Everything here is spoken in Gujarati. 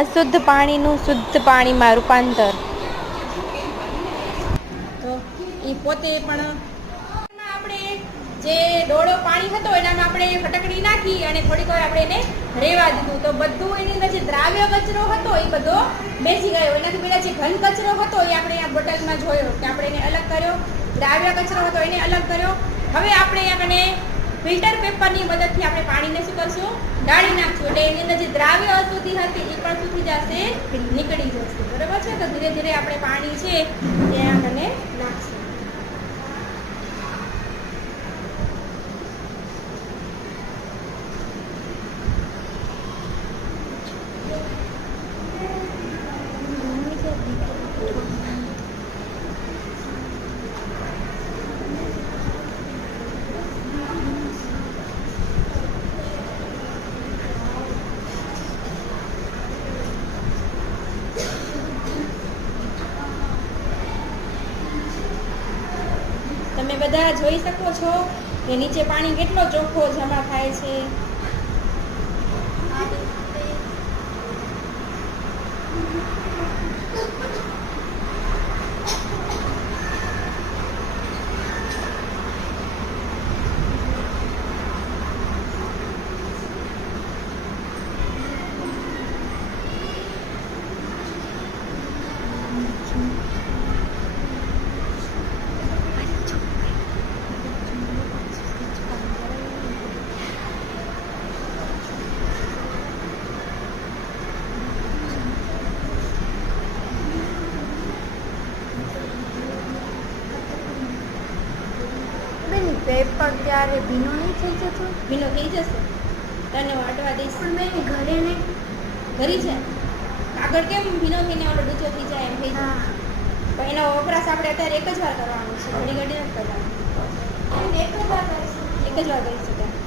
અશુદ્ધ પાણીનું શુદ્ધ પાણીમાં રૂપાંતર. તો એ પોતે પણ આપણે જે ડોળો પાણી હતો એનામાં આપણે ફટકડી નાખી અને થોડીક વાર આપણે એને રેવા દીધું. તો બધું એની અંદર જે દ્રાવ્ય કચરો હતો એ બધો બેસી ગયો. એનાથી પહેલાં જે ઘન કચરો હતો એ આપણે આ બોટલમાં જોયો કે આપણે એને અલગ કર્યો. દ્રાવ્ય કચરો હતો એને અલગ કર્યો. હવે આપણે આપણે ફિલ્ટર પેપરની મદદથી આપણે પાણીને શું કરશું? ગાળી નાખશું. એટલે એની અંદર જે દ્રાવ્ય અશુદ્ધિ હતી એ પણ શું થઈ જશે, નીકળી જશે. બરાબર છે? તો ધીરે ધીરે આપણે પાણી છે એ મને નાખશું. તમે બધા જોઈ શકો છો કે નીચે પાણી કેટલો ચોખ્ખો જમા થાય છે. બેન પેપર ત્યારે ભીનો નહીં થઈ જતો? ભીનો થઈ જશે. તને વાટવા દઈશ. પણ મેં ઘરે નહીં ઘરી છે. આગળ કેમ ભીનો થઈને ઓલો ડૂચો થઈ જાય એમ થઈ જાય? પણ એનો વપરાશ આપણે અત્યારે એક જ વાર કરવાનો છે. ઘડી ઘડી નથી કરવાનો. એક જ વાર કરીશું. એક જ વાર કરી શકાય